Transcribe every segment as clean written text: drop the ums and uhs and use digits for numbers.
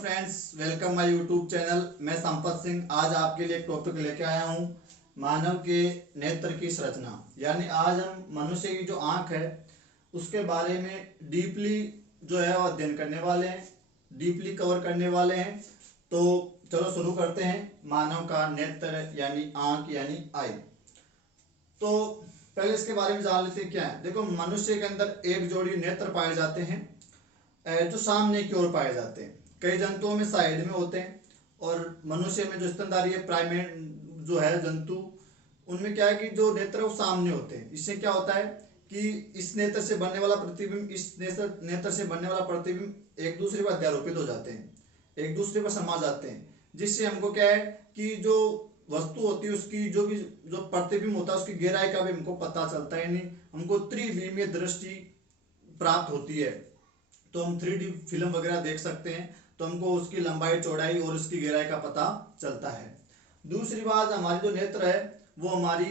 Friends, welcome my YouTube channel. मैं संपत सिंह आज आपके लिए एक टॉपिक लेके आया हूँ, मानव के नेत्र की संरचना। यानी आज हम मनुष्य की जो आंख है उसके बारे में डीपली जो है वो अध्ययन करने वाले हैं, डीपली कवर करने वाले हैं। तो चलो शुरू करते हैं। मानव का नेत्र यानी आंख यानी आई। तो पहले इसके बारे में जान लेते हैं क्या है। देखो, मनुष्य के अंदर एक जोड़ी नेत्र पाए जाते हैं जो सामने की ओर पाए जाते हैं। कई जंतुओं में साइड में होते हैं और मनुष्य में जो स्तनधारी प्राइमेट जो है जंतु, उनमें क्या है कि जो नेत्र वो सामने होते हैं। इससे क्या होता है कि इस नेत्र से बनने वाला प्रतिबिंब इस नेत्र से बनने वाला प्रतिबिंब एक दूसरे पर अध्यारोपित हो जाते हैं, एक दूसरे पर समा जाते हैं, जिससे हमको क्या है कि जो वस्तु होती है उसकी जो प्रतिबिंब होता है उसकी गहराई का भी हमको पता चलता है। यानी हमको त्रिविमीय दृष्टि प्राप्त होती है। तो हम 3D फिल्म वगैरह देख सकते हैं तो हमको उसकी लंबाई चौड़ाई और उसकी गहराई का पता चलता है। दूसरी बात, हमारी जो नेत्र है वो हमारी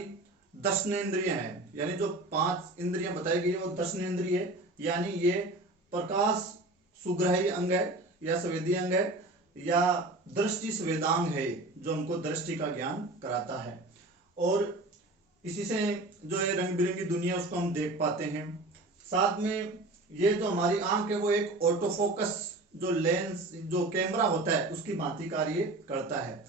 दर्शनेंद्रिय है। यानी जो 5 इंद्रियां बताई गई है वो दर्शनेंद्रिय है। यानी ये प्रकाश सुग्राही अंग है या संवेदी अंग है या दृष्टि संवेदांग है जो हमको दृष्टि का ज्ञान कराता है। और इसी से जो ये रंग बिरंगी दुनिया उसको हम देख पाते हैं। साथ में ये जो हमारी आंख है वो एक ऑटोफोकस जो लेंस जो कैमरा होता है उसकी भांति कार्य करता है।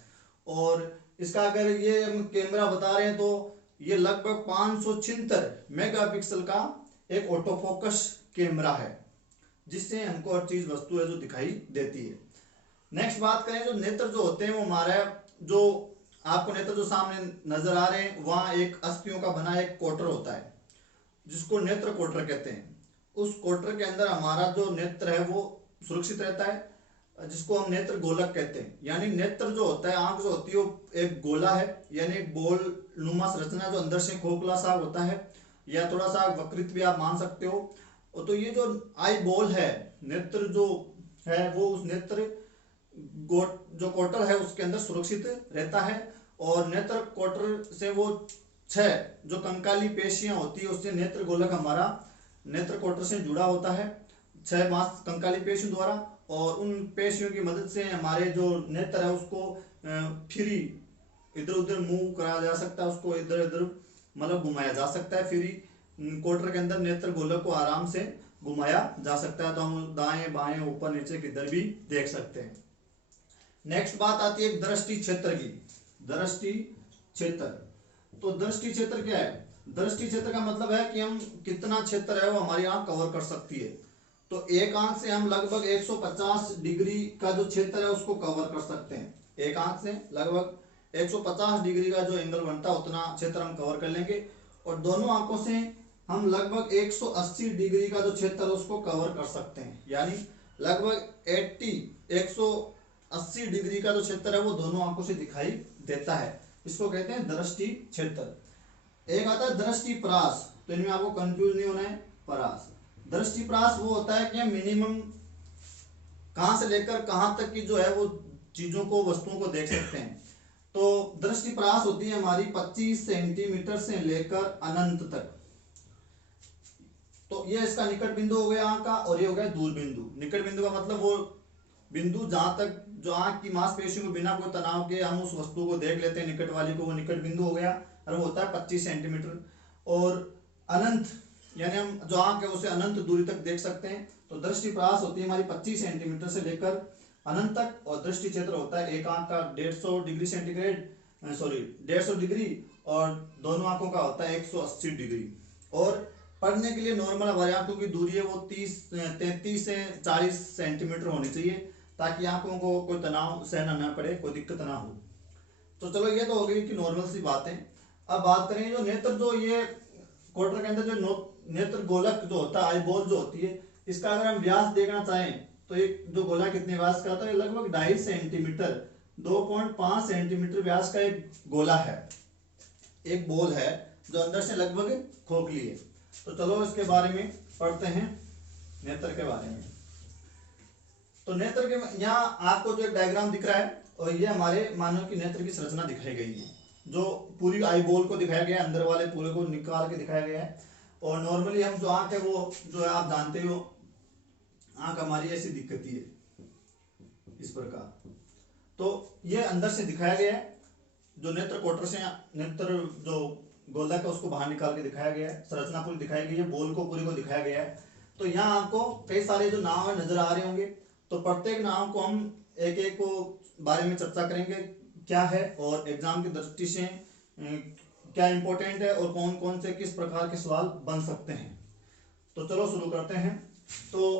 और इसका अगर ये हम कैमरा बता रहे हैं तो ये लगभग 576 मेगापिक्सल का एक ऑटोफोकस कैमरा है, जिससे हमको हर चीज वस्तु है जो दिखाई देती है। नेक्स्ट बात करें, जो नेत्र जो होते हैं वो हमारा जो आपको नेत्र जो सामने नजर आ रहे हैं वहां एक अस्थियों का बना एक कोटर होता है जिसको नेत्र कोटर कहते हैं। उस कोटर के अंदर हमारा जो नेत्र है वो सुरक्षित रहता है, जिसको हम नेत्र गोलक कहते हैं। यानी नेत्र जो होता है, आंख जो होती है वो एक गोला है, यानी एक बॉल नुमा संरचना जो अंदर से खोखला सा होता है या थोड़ा सा वक्रित भी आप मान सकते हो। तो ये जो आई बॉल है, नेत्र जो है वो उस नेत्र जो कोटर है उसके अंदर सुरक्षित रहता है। और नेत्र कोटर से वो 6 जो कंकाली पेशियां होती है उससे नेत्र गोलक हमारा नेत्र कोटर से जुड़ा होता है 6 मांस कंकाली पेशियों द्वारा। और उन पेशियों की मदद से हमारे जो नेत्र है उसको फ्री इधर उधर मूव कराया जा सकता है, उसको इधर उधर मतलब घुमाया जा सकता है। फ्री कोटर के अंदर नेत्र गोलक को आराम से घुमाया जा सकता है। तो हम दाएं बाएं ऊपर नीचे किधर भी देख सकते हैं। नेक्स्ट बात आती है दृष्टि क्षेत्र की। दृष्टि क्षेत्र, तो दृष्टि क्षेत्र क्या है? दृष्टि क्षेत्र का मतलब है कि हम कितना क्षेत्र है वो हमारी आंख कवर कर सकती है। तो एक आंख से हम लगभग 150 डिग्री का जो क्षेत्र है उसको कवर कर सकते हैं। एक आंख से लगभग 150 डिग्री का जो एंगल बनता है उतना क्षेत्र हम कवर कर लेंगे। और दोनों आंखों से हम लगभग 180 डिग्री का जो क्षेत्र है उसको कवर कर सकते हैं। यानी लगभग 180 डिग्री का जो क्षेत्र है वो दोनों आंखों से दिखाई देता है। इसको कहते हैं दृष्टि क्षेत्र। एक आता है दृष्टि परास, तो इनमें आपको कंफ्यूज नहीं होना है। परास, दृष्टि परास वो होता है कि मिनिमम कहां से लेकर कहां तक की जो है वो चीजों को वस्तुओं को देख सकते हैं। तो दृष्टि परास होती है हमारी 25 सेंटीमीटर से लेकर अनंत तक। तो ये इसका निकट बिंदु हो गया आंख का, और ये हो गया दूर बिंदु। निकट बिंदु का मतलब वो बिंदु जहां तक जो आंख की मांसपेशियों को बिना कोई तनाव के हम उस वस्तु को देख लेते हैं निकट वाली को, वो निकट बिंदु हो गया और वो होता है 25 सेंटीमीटर। और अनंत यानी हम जो आंख है उसे अनंत दूरी तक देख सकते हैं। तो दृष्टि परास होती है हमारी 25 सेंटीमीटर से लेकर अनंत तक। और दृष्टि क्षेत्र होता है एक आंख का 150 डिग्री सेंटीग्रेड 150 डिग्री, और दोनों आंखों का होता है 180 डिग्री। और पढ़ने के लिए नॉर्मल हमारी आंखों की दूरी है वो 33 से 40 सेंटीमीटर होनी चाहिए, ताकि आंखों को कोई तनाव सहना ना पड़े, कोई दिक्कत ना हो। तो चलो ये तो हो गई कि नॉर्मल सी बात है। अब बात करें जो नेत्र जो ये कोटर के अंदर जो नेत्र गोलक जो होता है, आई बॉल जो होती है, इसका अगर हम व्यास देखना चाहें तो एक जो गोला कितने व्यास का होता है? लगभग 2.5 सेंटीमीटर 2.5 सेंटीमीटर व्यास का एक गोला है, एक बॉल है जो अंदर से लगभग खोखली है। तो चलो इसके बारे में पढ़ते हैं, नेत्र के बारे में। तो नेत्र के यहाँ आपको जो एक डायग्राम दिख रहा है और ये हमारे मानव की नेत्र की संरचना दिखाई गई है। जो पूरी आई बॉल को दिखाया गया है, अंदर वाले पूरे को निकाल के दिखाया गया है। और नॉर्मली हम जो आंख है वो जो है आप जानते हो, आंख हमारी ऐसी दिखती है, इस प्रकार। तो ये अंदर से दिखाया गया है, जो नेत्र कोटर से नेत्र जो गोलक है उसको बाहर निकाल के दिखाया गया है, संरचना पूरी दिखाई गई है, बोल को पूरी को दिखाया गया है। तो यहाँ आपको कई सारे जो नाम है नजर आ रहे होंगे, तो प्रत्येक नाम को हम एक एक को बारे में चर्चा करेंगे क्या है और एग्जाम की दृष्टि से क्या इंपॉर्टेंट है और कौन कौन से किस प्रकार के सवाल बन सकते हैं। तो चलो शुरू करते हैं। तो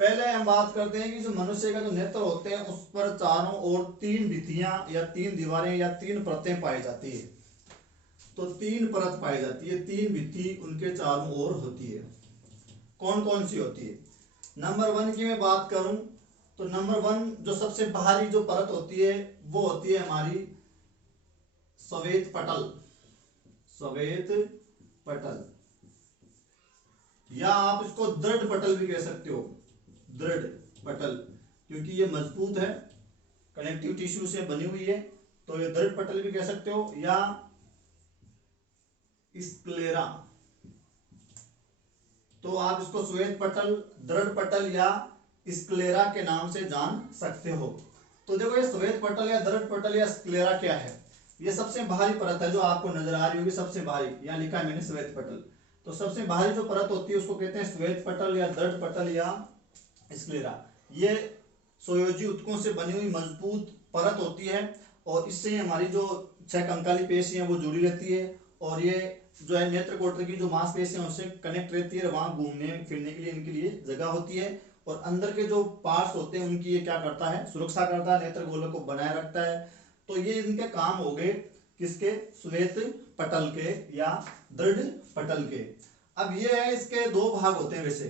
पहले हम बात करते हैं कि जो मनुष्य का जो नेत्र होते हैं उस पर चारों ओर 3 भित्तियां या 3 दीवारें या 3 परतें पाई जाती है। तो 3 परत पाई जाती है, 3 भित्ति उनके चारों ओर होती है। कौन कौन सी होती है? नंबर 1 की मैं बात करूं तो नंबर 1 जो सबसे बाहरी जो परत होती है वो होती है हमारी श्वेत पटल। श्वेत पटल या आप इसको दृढ़ पटल भी कह सकते हो, दृढ़ पटल, क्योंकि ये मजबूत है, कनेक्टिव टिश्यू से बनी हुई है, तो ये दृढ़ पटल भी कह सकते हो या स्क्लेरा। तो आप इसको श्वेत पटल, दृढ़ पटल या स्क्लेरा के नाम से जान सकते हो। तो देखो ये श्वेत पटल या दृढ़ पटल या स्क्लेरा क्या है? ये सबसे बाहरी परत है जो आपको नजर आ रही होगी, सबसे बाहरी, यहाँ लिखा है मैंने श्वेत पटल। तो सबसे बाहरी जो परत होती है उसको कहते हैं श्वेत पटल या दृढ़ पटल या स्क्लेरा। ये संयोजी ऊतकों से बनी हुई मजबूत परत होती है और इससे हमारी जो 6 कंकाली पेशियां वो जुड़ी रहती है और ये जो है नेत्र कोटर की जो मांसपेशियां उससे कनेक्ट रहती है, वहां घूमने फिरने के लिए इनके लिए जगह होती है। और अंदर के जो पार्ट्स होते हैं उनकी ये क्या करता है? सुरक्षा करता है, नेत्र गोलक को बनाए रखता है। तो ये इनके काम हो गए किसके? श्वेत पटल के या दृढ़ पटल के। अब ये है, इसके 2 भाग होते हैं वैसे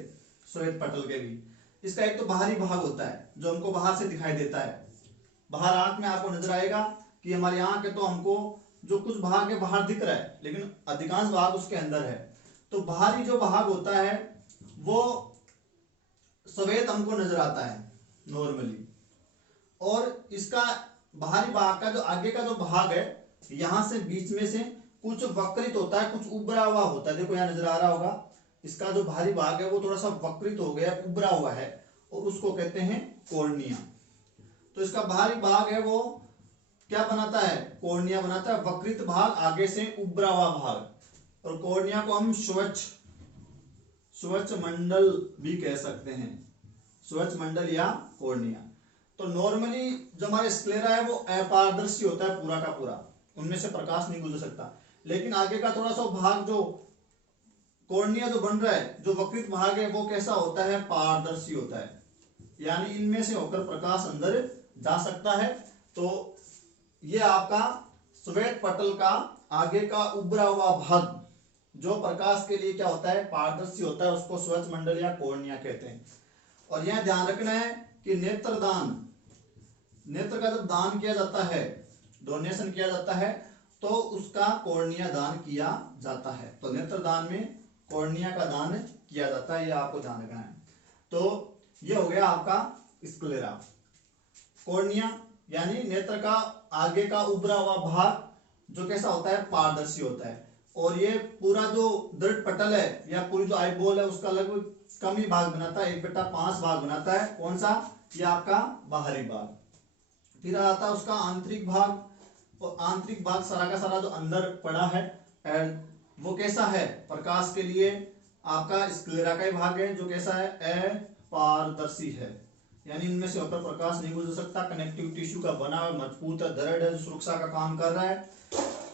श्वेत पटल के भी। इसका एक तो बाहरी भाग होता है जो हमको बाहर से दिखाई देता है, बाहर आंख में आपको नजर आएगा कि हमारी आंख है तो हमको जो कुछ भाग है बाहर दिख रहा है, लेकिन अधिकांश भाग उसके अंदर है। तो बाहरी जो भाग होता है वो श्वेत हमको नजर आता है नॉर्मली, और इसका बाहरी भाग का जो आगे का जो भाग है यहां से बीच में से कुछ वक्रित होता है, कुछ उभरा हुआ होता है। देखो यहाँ नजर आ रहा होगा, इसका जो बाहरी भाग है वो थोड़ा सा वक्रित हो गया, उभरा हुआ है, और उसको कहते हैं कॉर्निया। तो इसका बाहरी भाग है वो क्या बनाता है? कॉर्निया बनाता है, वक्रित भाग, आगे से उभरा हुआ भाग। और कॉर्निया को हम स्वच्छ मंडल भी कह सकते हैं, स्वच्छ मंडल या कॉर्निया। तो नॉर्मली जो हमारे स्क्लेरा है वो अपारदर्शी होता है पूरा का पूरा, उनमें से प्रकाश नहीं गुजर सकता। लेकिन आगे का थोड़ा सा भाग जो कॉर्निया जो बन रहा है, जो वक्रित भाग है, वो कैसा होता है? पारदर्शी होता है, यानी इनमें से होकर प्रकाश अंदर जा सकता है। तो ये आपका श्वेत पटल का आगे का उभरा हुआ भाग जो प्रकाश के लिए क्या होता है? पारदर्शी होता है, उसको स्वच्छ मंडल या कॉर्निया कहते हैं। और यह ध्यान रखना है कि नेत्रदान, नेत्र का जब दान किया जाता है, डोनेशन किया जाता है, तो उसका कॉर्निया दान किया जाता है। तो नेत्रदान में कॉर्निया का दान किया जाता है, यह आपको ध्यान रखना है। तो यह हो गया आपका स्क्लेरा। कॉर्निया यानी नेत्र का आगे का उभरा हुआ भाग जो कैसा होता है? पारदर्शी होता है। और ये पूरा जो दृढ़ पटल है या पूरी जो आईबॉल है उसका लगभग कम ही भाग बनाता है, 1/5 भाग बनाता है। कौन सा? ये आपका बाहरी भाग। फिर आता है उसका आंतरिक भाग, और आंतरिक भाग सारा का सारा जो अंदर पड़ा है वो कैसा है? प्रकाश के लिए आपका स्क्लेरा का ही भाग है जो कैसा है? अपारदर्शी है, यानी इनमें से होकर प्रकाश नहीं गुजर सकता, कनेक्टिव टिश्यू का बना हुआ मजबूत है, दृढ़ है, जो सुरक्षा का काम कर रहा है।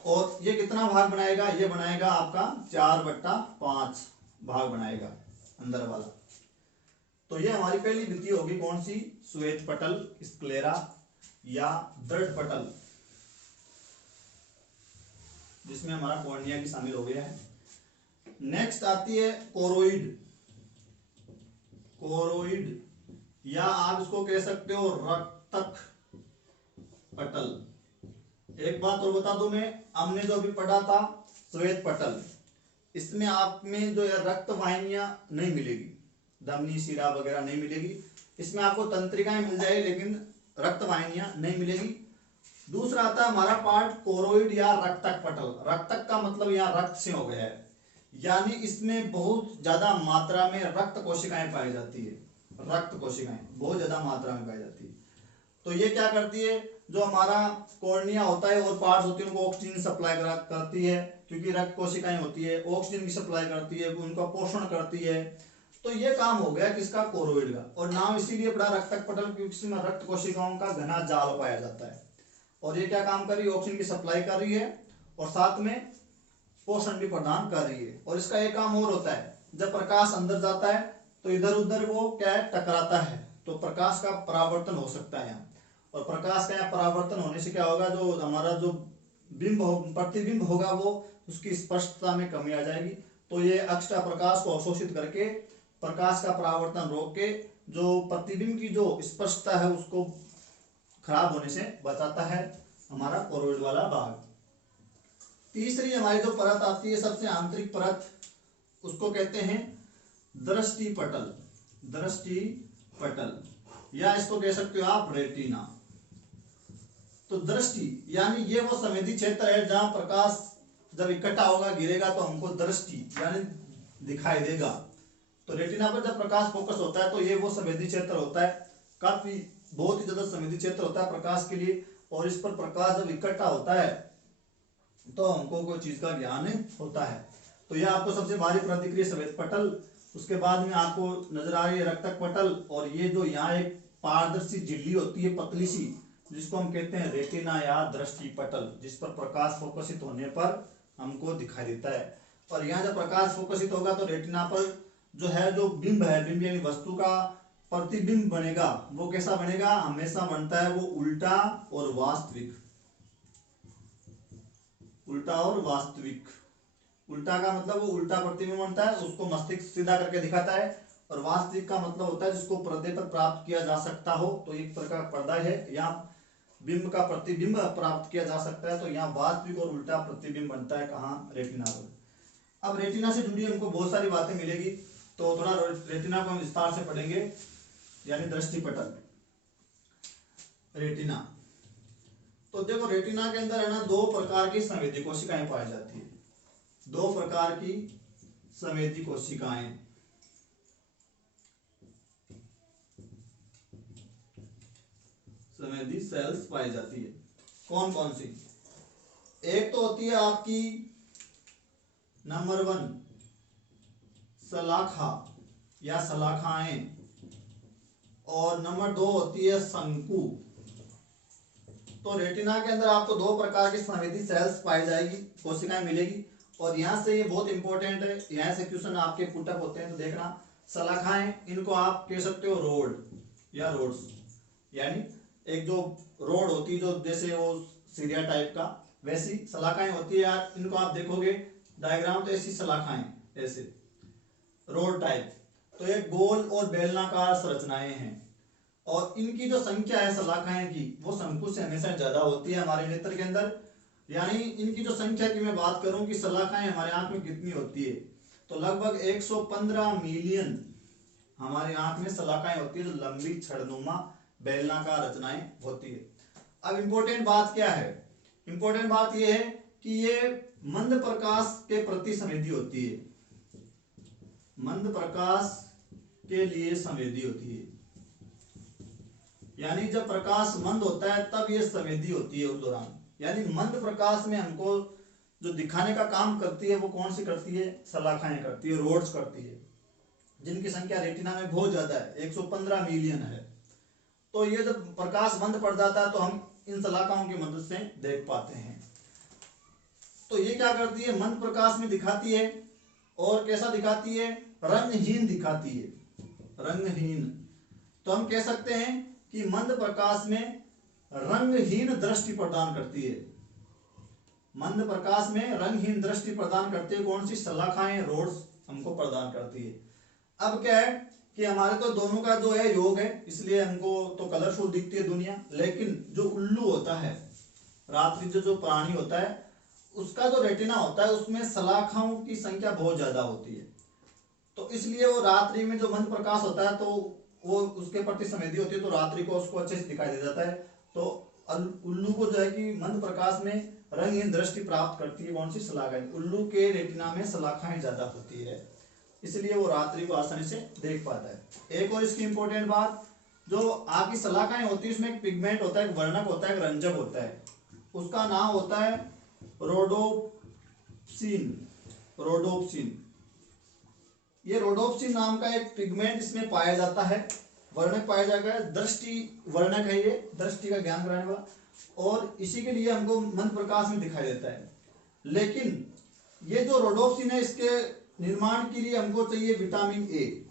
और ये कितना भाग बनाएगा? ये बनाएगा आपका 4/5 भाग बनाएगा अंदर वाला। तो ये हमारी पहली भित्ति होगी, कौन सी? श्वेत पटल, स्क्लेरा या दृढ़ पटल, जिसमें हमारा कॉर्निया भी शामिल हो गया है। नेक्स्ट आती है कोरोइड। कोरोइड या आप इसको कह सकते हो रक्तक पटल। एक बात और बता दूं मैं, हमने जो अभी पढ़ा था श्वेत पटल, इसमें आप में जो है रक्त वाहिनियां नहीं मिलेगी, धमनी शिरा वगैरह नहीं मिलेगी। इसमें आपको तंत्रिकाएं मिल जाएगी लेकिन रक्त वाहिनियां नहीं मिलेगी। दूसरा आता है हमारा पार्ट कोरोइड या रक्तक पटल। रक्तक का मतलब यहाँ रक्त से हो गया है, यानी इसमें बहुत ज्यादा मात्रा में रक्त कोशिकाएं पाई जाती है, रक्त कोशिकाएं बहुत ज्यादा मात्रा में पाई जाती है। तो ये क्या करती है, जो हमारा कॉर्निया होता है और पार्ट्स होते हैं उनको ऑक्सीजन सप्लाई करती है, क्योंकि रक्त कोशिकाएं होती है ऑक्सीजन की सप्लाई करती है, उनका पोषण करती है। तो ये काम हो गया किसका, कोरोइड का। और नाम इसीलिए पड़ा रक्तक पटल क्योंकि इसमें रक्त कोशिकाओं का घना जाल पाया जाता है। और ये क्या काम कर रही है, ऑक्सीजन की सप्लाई कर रही है और साथ में पोषण भी प्रदान कर रही है। और इसका एक काम और होता है, जब प्रकाश अंदर जाता है तो इधर उधर वो क्या है, टकराता है, तो प्रकाश का परावर्तन हो सकता है यहाँ। और प्रकाश का यहाँ परावर्तन होने से क्या होगा, जो हमारा जो प्रतिबिंब होगा वो उसकी स्पष्टता में कमी आ जाएगी। तो ये एक्स्ट्रा प्रकाश को अवशोषित करके प्रकाश का परावर्तन रोक के जो प्रतिबिंब की जो स्पष्टता है उसको खराब होने से बचाता है हमारा कोरोइड वाला भाग। तीसरी हमारी जो परत आती है सबसे आंतरिक परत, उसको कहते हैं दृष्टि पटल। दृष्टि पटल या इसको कह सकते हो आप रेटिना। तो दृष्टि यानी ये वो संवेदी क्षेत्र है जहां प्रकाश जब इकट्ठा होगा गिरेगा तो हमको दृष्टि यानी दिखाई देगा। तो रेटिना पर जब प्रकाश फोकस होता है तो ये वो संवेदी क्षेत्र होता है, काफी बहुत ही ज्यादा संवेदी क्षेत्र होता है प्रकाश के लिए। और इस पर प्रकाश जब इकट्ठा होता है तो हमको कोई चीज का ज्ञान होता है। तो यह आपको सबसे भारी प्रतिक्रिया संवेद पटल, उसके बाद में आपको नजर आ रही है रक्तक पटल, और ये जो यहाँ एक पारदर्शी झिल्ली होती है पतली सी जिसको हम कहते हैं रेटिना या दृष्टि पटल, जिस पर प्रकाश फोकसित होने पर हमको दिखाई देता है। और यहाँ जब प्रकाश फोकसित होगा तो रेटिना पर जो है जो बिंब है, बिंब यानी वस्तु का प्रतिबिंब बनेगा, वो कैसा बनेगा, हमेशा बनता है वो उल्टा और वास्तविक। उल्टा और वास्तविक, उल्टा का मतलब वो उल्टा प्रतिबिंब बनता है, उसको मस्तिष्क सीधा करके दिखाता है। और वास्तविक का मतलब होता है जिसको पर्दे पर प्राप्त किया जा सकता हो। तो एक प्रकार पर्दा है, यहाँ बिंब का प्रतिबिंब प्राप्त किया जा सकता है, तो यहाँ वास्तविक और उल्टा प्रतिबिंब बनता है कहाँ, रेटिना पर। अब रेटिना से जुड़ी हमको बहुत सारी बातें मिलेगी, तो थोड़ा रेटिना को हम विस्तार से पढ़ेंगे, यानी दृष्टि पटल रेटिना। तो देखो रेटिना के अंदर है ना दो प्रकार की संवेदी कोशिकाएं पाई जाती है, दो प्रकार की संवेदी कोशिकाएं। संवेदी सेल्स पाई जाती है, कौन कौन सी, एक तो होती है आपकी नंबर 1 सलाखा या सलाखाएं, और नंबर 2 होती है शंकु। तो रेटिना के अंदर आपको दो प्रकार की संवेदी सेल्स पाई जाएगी, कोशिकाएं मिलेगी। और यहाँ से ये बहुत इंपॉर्टेंट है, यहाँ से क्वेश्चन आपके पुटअप होते हैं तो देखना। सलाखाएं, इनको आप कह सकते हो रोड या रोड्स, यानी एक जो रोड होती है जो जैसे वो सीरिया टाइप का, वैसी सलाखाएं होती है यार। इनको आप देखोगे डायग्राम तो ऐसी सलाखाएं, ऐसे रोड टाइप। तो ये गोल और बेलनाकार संरचनाएं हैं, और इनकी जो संख्या है सलाखाएं की वो शंकु से हमेशा ज्यादा होती है हमारे नेत्र के अंदर। यानी इनकी जो संख्या की मैं बात करूं कि सलाखाएं हमारे आंख में कितनी होती है, तो लगभग 115 मिलियन हमारे आंख में सलाखाएं होती है, जो लंबी छड़नुमा बेलनाकार रचनाएं होती है। अब इंपॉर्टेंट बात क्या है, इंपॉर्टेंट बात यह है कि ये मंद प्रकाश के प्रति संवेदी होती है, मंद प्रकाश के लिए संवेदी होती है। यानी जब प्रकाश मंद होता है तब ये संवेदी होती है उस दौरान। यानी मंद प्रकाश में हमको जो दिखाने का काम करती है वो कौन सी करती है, सलाखाएं करती है, रोड्स करती है, जिनकी संख्या रेटिना में बहुत ज्यादा है, 115 मिलियन है। तो ये जब प्रकाश बंद पड़ जाता है तो हम इन सलाखाओं की मदद से देख पाते हैं। तो ये क्या करती है, मंद प्रकाश में दिखाती है, और कैसा दिखाती है, रंगहीन दिखाती है, रंगहीन। तो हम कह सकते हैं कि मंद प्रकाश में रंगहीन दृष्टि प्रदान करती है, मंद प्रकाश में रंगहीन दृष्टि प्रदान करती है कौन सी, सलाखाएं, रोड्स हमको प्रदान करती है। अब क्या है कि हमारे तो दोनों का जो है योग है, इसलिए हमको तो कलरफुल दिखती है दुनिया। लेकिन जो उल्लू होता है, रात्रि जो प्राणी होता है, उसका जो रेटिना होता है उसमें सलाखाओं की संख्या बहुत ज्यादा होती है। तो इसलिए वो रात्रि में जो मंद प्रकाश होता है तो वो उसके प्रति संवेदी होती है, तो रात्रि को उसको अच्छे से दिखाई दे जाता है। तो उल्लू को जो है कि मंद प्रकाश में रंगहीन दृष्टि प्राप्त करती है कौन सी, सलाखाएं। उल्लू के रेटिना में सलाखाएं ज्यादा होती है, इसलिए वो रात्रि को आसानी से देख पाता है। एक और इसकी इंपॉर्टेंट बात जो आँख की सलाखाएं होती है उसमें एक पिगमेंट होता है, एक वर्णक होता है, एक रंजक होता है, उसका नाम होता है रोडोप्सिन। रोडोप्सिन, ये रोडोप्सिन नाम का एक पिगमेंट इसमें पाया जाता है, वर्णक पाया जाएगा, दृष्टि वर्णक है, ये दृष्टि का ज्ञान कराने वाला, और इसी के लिए हमको मंद प्रकाश में दिखाई देता है। लेकिन ये जो रोडोप्सिन है इसके निर्माण के लिए हमको चाहिए विटामिन ए।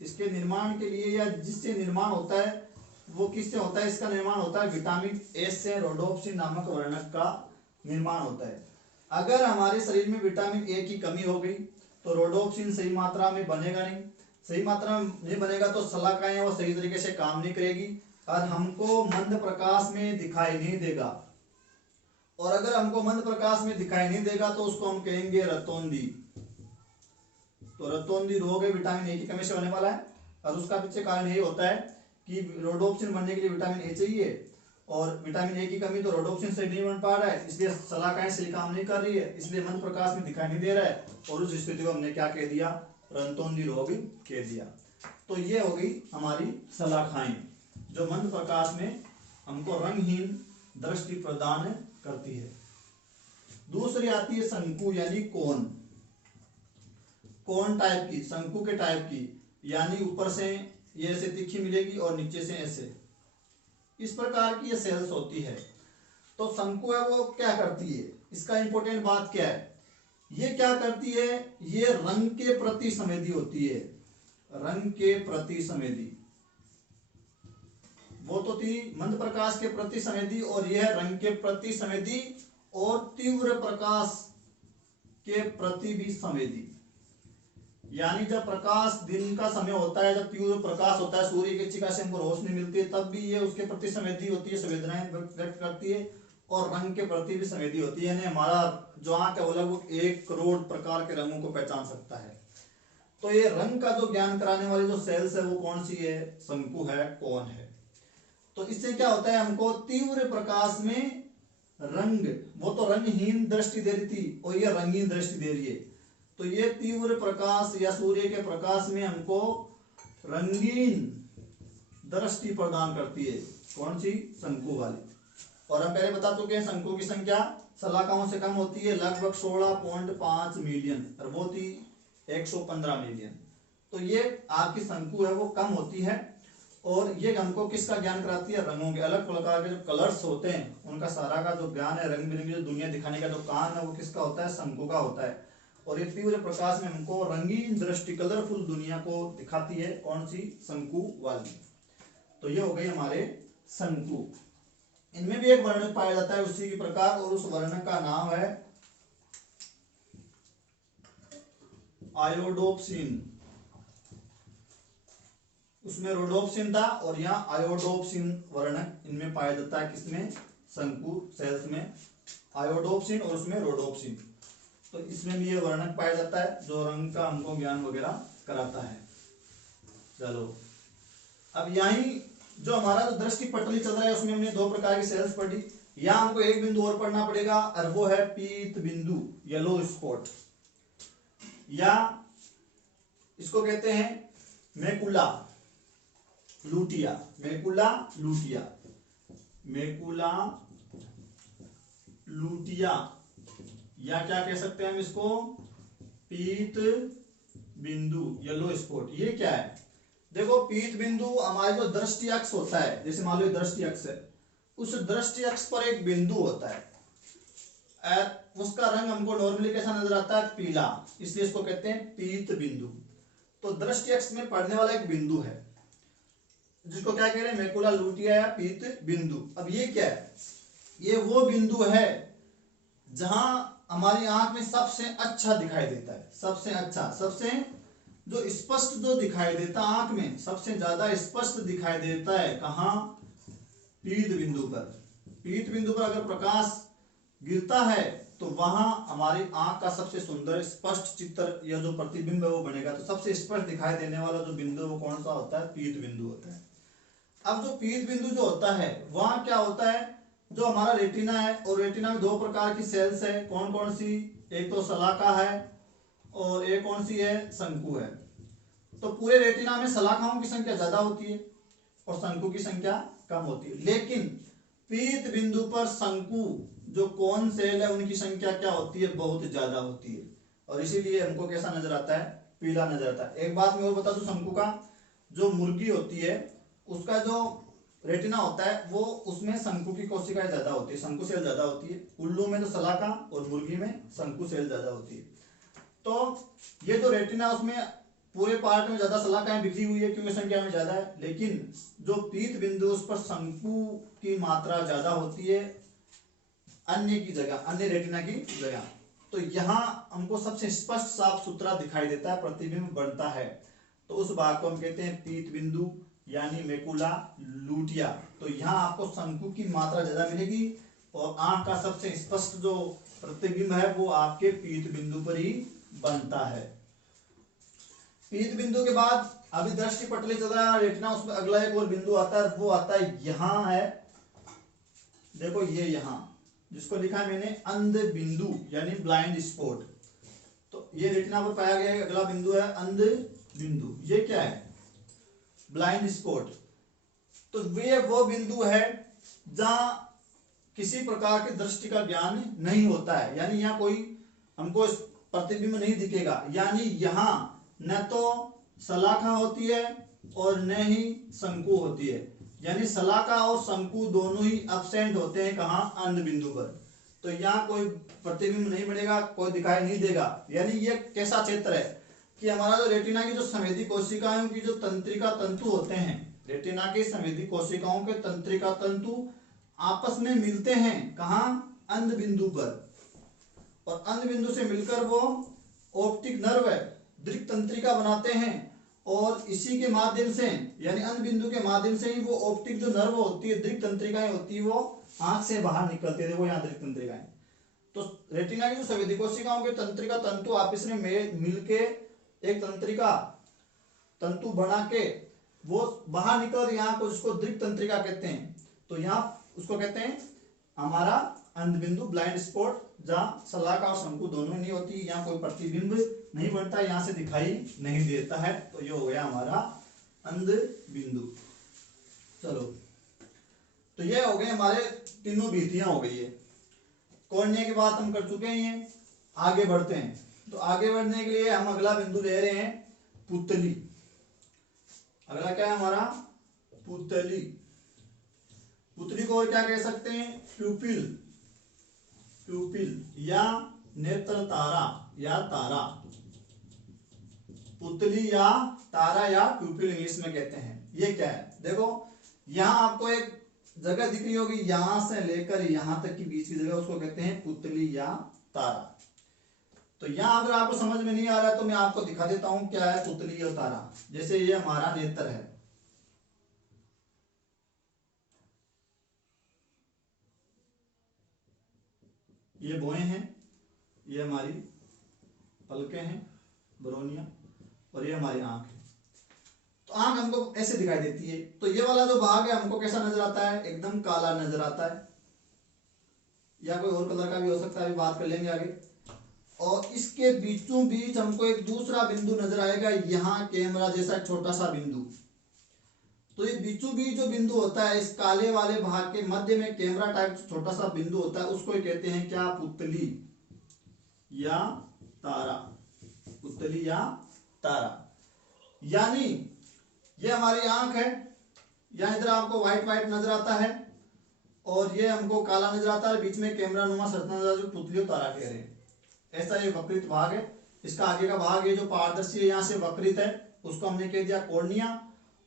इसके निर्माण के लिए या जिससे निर्माण होता है वो किससे होता है, इसका निर्माण होता है विटामिन ए से, रोडोप्सिन नामक वर्णक का निर्माण होता है। अगर हमारे शरीर में विटामिन ए की कमी हो गई तो रोडोप्सिन सही मात्रा में बनेगा नहीं, सही मात्रा में नहीं बनेगा तो सलाखाएं वो सही तरीके से काम नहीं करेगी और हमको मंद प्रकाश में दिखाई नहीं देगा। और अगर हमको मंद प्रकाश में दिखाई नहीं देगा तो उसको हम कहेंगे रतौंधी। तो रतौंधी रोग है विटामिन ए की कमी से होने वाला है, और उसका पीछे कारण यही होता है कि रोडोप्सिन बनने के लिए विटामिन ए चाहिए, और विटामिन ए की कमी तो रोडोप्सिन से नहीं बन पा रहा है, इसलिए सलाखाएं सही काम नहीं कर रही है, इसलिए मंद प्रकाश में दिखाई नहीं दे रहा है, और उस स्थिति को हमने क्या कह दिया, रतौंधी रोग कह दिया। तो ये हो गई हमारी सलाखाएं जो मंद प्रकाश में हमको रंगहीन दृष्टि प्रदान करती है। दूसरी आती है शंकु यानी कोन, कोन टाइप की, शंकु के टाइप की, यानी ऊपर से ये ऐसे तीखी मिलेगी और नीचे से ऐसे, इस प्रकार की ये सेल्स होती है। तो शंकु है वो क्या करती है, इसका इंपॉर्टेंट बात क्या है, ये क्या करती है, ये रंग के प्रति संवेदी होती है, रंग के प्रति संवेदी। वो तो थी मंद प्रकाश के प्रति संवेदी, और यह रंग के प्रति संवेदी और तीव्र प्रकाश के प्रति भी संवेदी। यानी जब प्रकाश दिन का समय होता है, जब तीव्र प्रकाश होता है, सूर्य की शिखा से हमको रोशनी मिलती है, तब भी ये उसके प्रति संवेदी होती है, संवेदनाएं व्यक्त करती है, और रंग के प्रति भी संवेदी होती है। यानी हमारा जो आंख है वो लगभग 1 करोड़ प्रकार के रंगों को पहचान सकता है। तो ये रंग का जो ज्ञान कराने वाली जो सेल्स है वो कौन सी है, शंकु है, कौन है। तो इससे क्या होता है, हमको तीव्र प्रकाश में रंग, वो तो रंगहीन दृष्टि दे रही थी और ये रंगीन दृष्टि दे रही है, तो ये तीव्र प्रकाश या सूर्य के प्रकाश में हमको रंगीन दृष्टि प्रदान करती है, कौन सी, शंकु वाली। और हम पहले बता चुके हैं शंकु की संख्या सलाखाओं से कम होती है, लगभग 16.5 मिलियन, और वो थी 115 मिलियन। तो ये आपकी शंकु है वो कम होती है, और ये हमको किसका ज्ञान कराती है, रंगों के, अलग प्रकार के जो कलर्स होते हैं उनका सारा का जो ज्ञान है, रंग बिरंगी जो दुनिया दिखाने का जो काम है वो किसका होता है, शंकु का होता है। और ये तीव्र प्रकाश में हमको रंगीन दृष्टि, कलरफुल दुनिया को दिखाती है, कौन सी, शंकु वाली। तो ये हो गई हमारे शंकु। इनमें भी एक वर्णक पाया जाता है उसी के प्रकार, और उस वर्णक का नाम है आयोडोप्सिन। उसमें रोडोप्सिन था और यहाँ आयोडोप्सिन वर्णक इनमें पाया जाता है, किसमें, शंकु सेल्स में, आयोडोप्सिन और उसमें रोडोप्सिन। तो इसमें भी ये वर्णक पाया जाता है जो रंग का हमको ज्ञान वगैरह कराता है। चलो अब यही जो हमारा जो दृष्टि पटली चल रहा है उसमें हमने 2 प्रकार की सेल्स पढ़ी, यहाँ हमको एक बिंदु और पढ़ना पड़ेगा, और वो है पीत बिंदु, येलो स्पॉट, या इसको कहते हैं मैकुला लूटिया, मैकुला लूटिया, मैकुला लूटिया, या क्या कह सकते हैं हम इसको, पीत बिंदु, येलो स्पॉट। ये क्या है, देखो पीत बिंदु हमारे जो दृष्टि अक्ष होता है, जैसे मान लो दृष्टि अक्ष है, उस दृष्टि अक्ष पर एक बिंदु होता है, उसका रंग हमको नॉर्मली कैसा नजर आता है, पीला, इसलिए इसको कहते हैं पीत बिंदु। तो दृष्टि अक्ष में पड़ने वाला एक बिंदु है जिसको क्या कह रहे हैं, मैकुला लूटिया या पीत बिंदु। अब ये क्या है, ये वो बिंदु है जहां हमारी आंख में सबसे अच्छा दिखाई देता है, सबसे अच्छा, सबसे जो स्पष्ट जो दिखाई देता है आंख में, सबसे ज्यादा स्पष्ट दिखाई देता है, कहां, पीत बिंदु पर। पीत बिंदु पर अगर प्रकाश गिरता है तो वहां हमारी आंख का सबसे सुंदर स्पष्ट चित्र या जो प्रतिबिंब है वो बनेगा। तो सबसे स्पष्ट दिखाई देने वाला जो बिंदु वो कौन सा होता है, पीत बिंदु होता है। अब जो पीत बिंदु जो होता है वहां क्या होता है, जो हमारा रेटिना है, और रेटिना में 2 प्रकार की सेल्स है, कौन कौन सी, एक तो शलाका है और एक कौन सी है, शंकु है। तो पूरे रेटिना में शलाखाओं की संख्या ज्यादा होती है और शंकु की संख्या कम होती है। लेकिन पीत बिंदु पर शंकु जो कोन सेल है उनकी संख्या क्या होती है, बहुत ज्यादा होती है, और इसीलिए हमको कैसा नजर आता है, पीला नजर आता है। एक बात मैं और बता दूं, शंकु का जो मुर्गी होती है उसका जो रेटिना होता है वो उसमें शंकु की कोशिकाएं ज्यादा होती है, शंकु सेल ज्यादा होती है। उल्लू में तो शलाका और मुर्गी में शंकु सेल ज्यादा होती है। तो ये जो रेटिना उसमें पूरे पार्ट में ज्यादा शलाकाएं बिखरी हुई है क्योंकि संख्या में ज्यादा है, लेकिन जो पीत बिंदु उस पर शंकु की मात्रा ज्यादा होती है अन्य की जगह, अन्य रेटिना की जगह। तो यहाँ हमको सबसे स्पष्ट साफ सुथरा दिखाई देता है, प्रतिबिंब बनता है। तो उस भाग को हम कहते हैं पीत बिंदु यानी मेकुला लूटिया। तो यहाँ आपको शंकु की मात्रा ज्यादा मिलेगी और आंख का सबसे स्पष्ट जो प्रतिबिंब है वो आपके पीत बिंदु पर ही बनता है। पीत बिंदु के बाद अभी दृष्टि पटली चल रहा है रेटिना, उसमें अगला एक और बिंदु आता है, वो आता है यहाँ है, देखो ये यहाँ जिसको लिखा है मैंने अंध बिंदु यानी ब्लाइंड स्पॉट। तो ये रेटिना पर पाया गया अगला बिंदु है अंध बिंदु। ये क्या है, ब्लाइंड स्पॉट। तो वे वो बिंदु है जहां किसी प्रकार की दृष्टि का ज्ञान नहीं होता है, यानी यहाँ कोई हमको प्रतिबिंब नहीं दिखेगा, यानी यहाँ न तो शलाका होती है और न ही शंकु होती है, यानी शलाका और शंकु दोनों ही एब्सेंट होते हैं कहाँ, अंध बिंदु पर। तो यहाँ कोई प्रतिबिंब नहीं मिलेगा, कोई दिखाई नहीं देगा। यानी ये कैसा क्षेत्र है कि हमारा जो रेटिना की जो संवेदी कोशिकाओं की जो तंत्रिका तंतु होते हैं, रेटिना की संवेदी कोशिकाओं के तंत्रिका तंतु आपस में मिलते हैं कहाँ, अंध बिंदु पर, और अंध बिंदु से मिलकर वो ऑप्टिक नर्व दृक् तंत्रिका बनाते हैं, और इसी के माध्यम से यानी अंध बिंदु के माध्यम से ही वो ऑप्टिक जो नर्व होती है, दृक् तंत्रिकाएं होती है, वो आंख से बाहर निकलती है। देखो यहाँ दृक् तंत्रिकाएं। तो रेटिना की जो संवेदी कोशिकाओं के तंत्रिका तंतु आपस में मिलके एक तंत्रिका तंतु बना के वो बाहर निकल, यहाँ को उसको दृक् तंत्रिका कहते हैं। तो यहाँ उसको कहते हैं हमारा अंध बिंदु ब्लाइंड स्पॉट, जहाँ शलाका और शंकु दोनों नहीं होती, यहाँ कोई प्रतिबिंब नहीं बनता, यहाँ से दिखाई नहीं देता है। तो ये हो गया हमारा अंध बिंदु। चलो, तो ये हो गए हमारे तीनों भीतियां हो गई है। कॉर्निया की बात हम कर चुके हैं, आगे बढ़ते हैं। तो आगे बढ़ने के लिए हम अगला बिंदु ले रहे हैं पुतली। अगला क्या है हमारा, पुतली। पुतली को और क्या कह सकते हैं, प्यूपिल, प्यूपिल या नेत्र तारा या तारा, पुतली या तारा या प्यूपिल इंग्लिश में कहते हैं। ये क्या है, देखो यहाँ आपको एक जगह दिख रही होगी, यहां से लेकर यहां तक की बीच की जगह, उसको कहते हैं पुतली या तारा। तो यहाँ अगर आपको समझ में नहीं आ रहा है तो मैं आपको दिखा देता हूं क्या है पुतली और तारा। जैसे ये हमारा नेत्र है, ये भौहें हैं, ये हमारी पलकें हैं, बरोनिया, और ये हमारी आंख है। तो आंख हमको ऐसे दिखाई देती है। तो ये वाला जो भाग है हमको कैसा नजर आता है, एकदम काला नजर आता है, या कोई और कलर का भी हो सकता है, अभी बात कर लेंगे आगे। और इसके बीचों बीच हमको एक दूसरा बिंदु नजर आएगा, यहाँ कैमरा जैसा छोटा सा बिंदु। तो ये बीचों बीच जो बिंदु होता है, इस काले वाले भाग के मध्य में कैमरा टाइप छोटा सा बिंदु होता है, उसको कहते हैं क्या, पुतली या तारा, पुतली या तारा। यानी ये हमारी आंख है, यहाँ इधर आपको व्हाइट व्हाइट नजर आता है और ये हमको काला नजर आता है, बीच में कैमरा नुमा संरचना नजर आती है, पुतली और तारा कह रहे हैं। ऐसा ये वक्रित भाग है। इसका आगे का भाग ये जो पारदर्शी है यहाँ से वक्रित है, उसको हमने कह दिया कॉर्निया,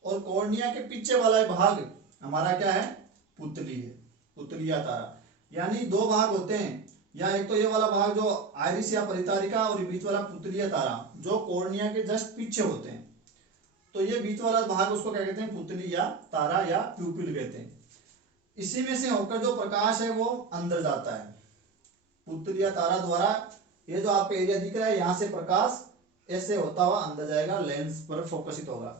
और कॉर्निया के पीछे वाला भाग हमारा क्या है, पुतली है, पुतली या तारा। यानी दो भाग होते हैं, या एक तो ये वाला भाग जो आइरिस या परितारिका, और बीच वाला पुतली या तारा जो कॉर्निया के जस्ट पीछे होते हैं। तो ये बीच वाला भाग उसको क्या कहते हैं, पुतली या तारा या प्यूपिल कहते हैं। इसी में से होकर जो प्रकाश है वो अंदर जाता है पुतली या तारा द्वारा। ये जो आपका एरिया दिख रहा है, यहाँ से प्रकाश ऐसे होता हुआ अंदर जाएगा, लेंस पर फोकसित होगा।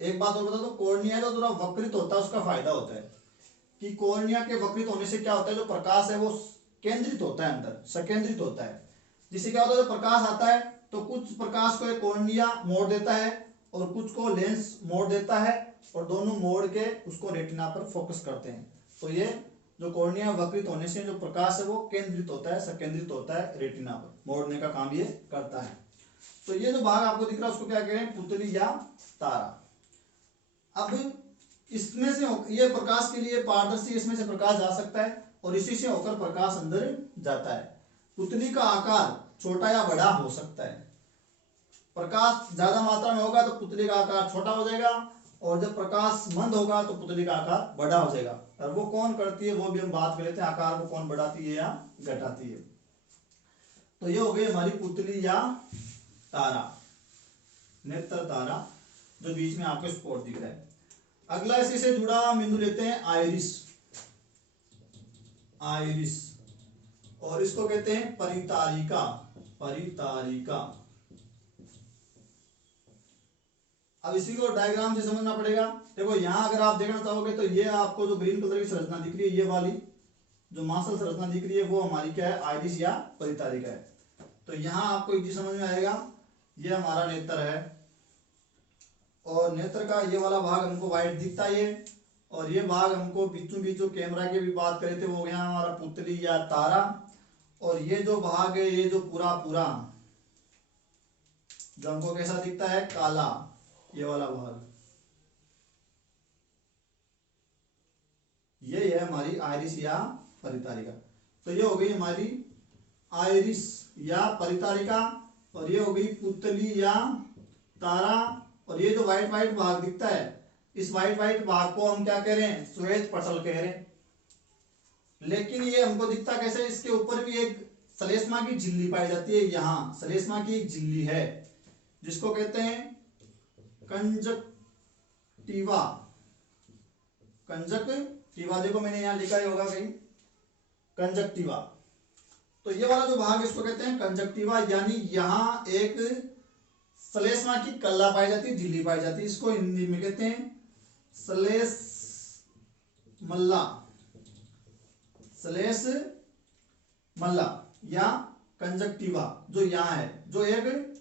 एक बात और बता दो, कॉर्निया जो थोड़ा वक्रित होता है उसका फायदा होता है कि कॉर्निया के वक्रित होने से क्या होता है, जो प्रकाश है वो केंद्रित होता है, अंदर संकेंद्रित होता है। जिससे क्या होता है, जो प्रकाश आता है तो कुछ प्रकाश को कॉर्निया मोड़ देता है और कुछ को लेंस मोड़ देता है और दोनों मोड़ के उसको रेटिना पर फोकस करते हैं। तो ये जो कॉर्निया वक्रित होने से जो प्रकाश है वो केंद्रित होता है, संकेंद्रित होता है रेटिना पर, मोड़ने का काम ये करता है। तो ये जो भाग आपको दिख रहा है उसको क्या कह रहे हैं, पुतली या तारा। अब इसमें से ये प्रकाश के लिए पारदर्शी, इसमें से प्रकाश जा सकता है और इसी से होकर प्रकाश अंदर जाता है। पुतली का आकार छोटा या बड़ा हो सकता है। प्रकाश ज्यादा मात्रा में होगा तो पुतली का आकार छोटा हो जाएगा और जब प्रकाश मंद होगा तो पुतली का आकार बड़ा हो जाएगा। और वो कौन करती है वो भी हम बात कर लेते हैं, आकार को कौन बढ़ाती है या घटाती है। तो ये हो गई हमारी पुतली या तारा, नेत्र तारा, जो बीच में आपको स्पॉट दिख रहा है। अगला इसी से जुड़ा हुआ बिंदु लेते हैं आइरिस। आइरिस, और इसको कहते हैं परितारिका। परितारिका। अब इसी को डायग्राम से समझना पड़ेगा। देखो यहाँ अगर आप देखना चाहोगे तो ये आपको जो ग्रीन कलर की संरचना दिख रही है, ये वाली जो मासल संरचना दिख रही है वो हमारी क्या है, आइरिस या परितारिका है। तो यहाँ आपको एक चीज समझ में आएगा, ये हमारा नेत्र है और नेत्र का ये वाला भाग हमको व्हाइट दिखता है ये, और ये भाग हमको बीचों बीच जो कैमरा की भी बात करे थे वो हो गया हमारा पुतली या तारा। और ये जो भाग है, ये जो पूरा पूरा जो हमको कैसा दिखता है, काला, ये वाला भाग, ये है हमारी आइरिस या परितारिका। तो ये हो गई हमारी आइरिस या परितारिका, और ये हो गई पुतली या तारा। और ये जो व्हाइट व्हाइट भाग दिखता है, इस व्हाइट व्हाइट भाग को हम क्या कह रहे हैं, श्वेत पटल कह रहे हैं। लेकिन ये हमको दिखता कैसे, इसके ऊपर भी एक श्लेष्मा की झिल्ली पाई जाती है। यहाँ श्लेष्मा की एक झिल्ली है जिसको कहते हैं कंजक्टिवा। कंजक्टिवा, देखो मैंने यहाँ लिखा ही होगा कहीं, कंजक्टिवा। तो ये वाला जो भाग इसको कहते हैं कंजक्टिवा, यानी यहाँ एक श्लेष्मा की कल्ला पाई जाती है, झिल्ली पाई जाती है। इसको हिंदी में कहते हैं श्लेष्मल्ला। श्लेष्मल्ला या कंजक्टिवा जो यहाँ है, जो एक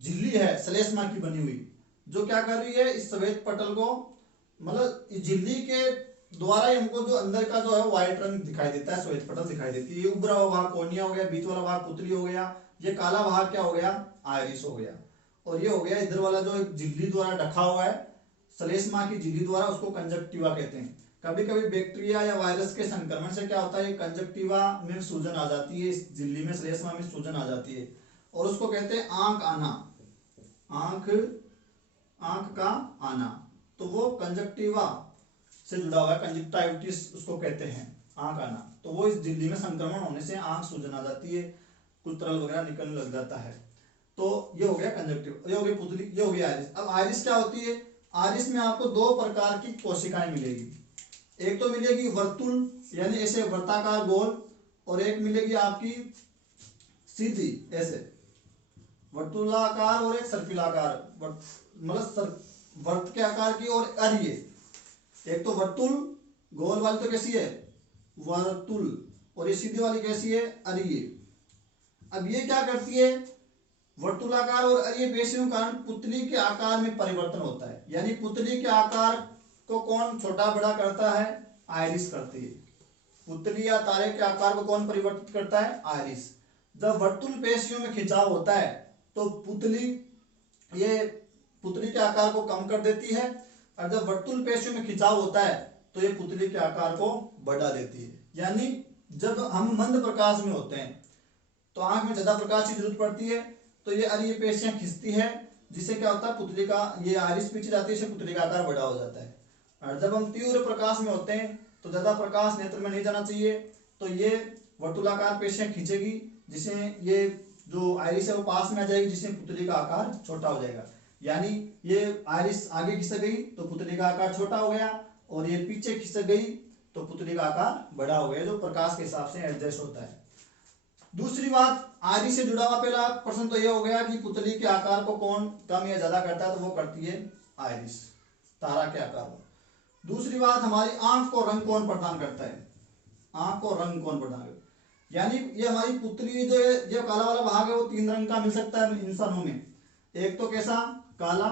झिल्ली है श्लेष्मा की बनी हुई, जो क्या कर रही है, इस श्वेत पटल को, मतलब इस झिल्ली के द्वारा ही हमको जो अंदर का जो है व्हाइट रंग दिखाई देता है, श्वेत पटल दिखाई देती है। ये उभरा हुआ भाग कॉर्निया हो गया, बीच वाला भाग पुतली हो गया, ये काला भाग क्या हो गया, आइरिस हो गया, और ये हो गया इधर वाला जो झिल्ली द्वारा ढका हुआ है, श्लेष्मा की झिल्ली द्वारा, उसको कंजक्टिवा कहते हैं। कभी कभी बैक्टीरिया या वायरस के संक्रमण से क्या होता है, कंजक्टिवा में सूजन आ जाती है, इस झिल्ली में श्लेष्मा में सूजन आ जाती है, और उसको कहते हैं आंख आना, आंख का आना। तो वो कंजक्टिवा से जुड़ा हुआ है, कंजक्टिवाइटिस उसको कहते हैं, आंख आना। तो वो इस झिल्ली में संक्रमण होने से आंख सूजन आ जाती है, कुछ तरल वगैरह निकलने लग जाता है। तो ये हो गया कंजक्टिव, ये हो गई पुतली, ये हो गई आइरिस। अब आइरिस क्या होती है, आइरिस में आपको दो प्रकार की कोशिकाएं मिलेगी। एक तो मिलेगी वर्तुल, यानी ऐसे वर्ताकार गोल, और एक मिलेगी आपकी सीधी ऐसे वर्तुलाकार और एक सर्पिलाकार, मतलब वर्त के आकार की और अरिये। एक तो वर्तुल गोल वाली तो कैसी है, वर्तुल, और ये सीधी वाली कैसी है, अरिये। अब ये क्या करती है, वर्तुलाकार और अरिये पेशियों के कारण पुतली के आकार में परिवर्तन होता है। यानी पुतली के आकार को कौन छोटा बड़ा करता है, आइरिस करती है। पुतली या तारे के आकार को कौन परिवर्तित करता है, आइरिस। जब वर्तुल पेशियों में खिंचाव होता है तो पुतली के आकार को कम कर देती है, और जब वर्तुल पेशियों में खिंचाव होता है तो ये पुतली के आकार को बढ़ा देती है। यानी जब हम मंद प्रकाश में होते हैं तो आंख में ज्यादा प्रकाश की जरूरत पड़ती है, तो ये अरिये पेशियां खिंचती है, जिससे क्या होता है, पुतली का ये आइरिस पीछे जाती है, इससे पुतली का आकार बड़ा हो जाता है। और जब हम तीव्र प्रकाश में होते हैं तो ज्यादा प्रकाश नेत्र में नहीं जाना चाहिए, तो ये वर्तुलाकार पेशियां खींचेगी, जिससे ये जो आइरिस है वो पास में आ जाएगी, जिससे पुतली का आकार छोटा हो जाएगा। यानी ये आइरिस आगे खिसक गई तो पुतली का आकार छोटा हो गया, और ये पीछे खिसक गई तो पुतली का आकार बड़ा हो गया, जो प्रकाश के हिसाब से एडजस्ट होता है। दूसरी बात, आइरिस से जुड़ा हुआ पहला प्रश्न तो ये हो गया कि पुतली के आकार को कौन कम या ज्यादा करता है, तो वो करती है आइरिस, तारा के आकार को। दूसरी बात, हमारी आंख को रंग कौन प्रदान करता है, आंख को रंग कौन प्रदान करता है। यानी ये हमारी पुतली जो काला वाला भाग है वो तीन रंग का मिल सकता है इंसानों में। एक तो कैसा, काला,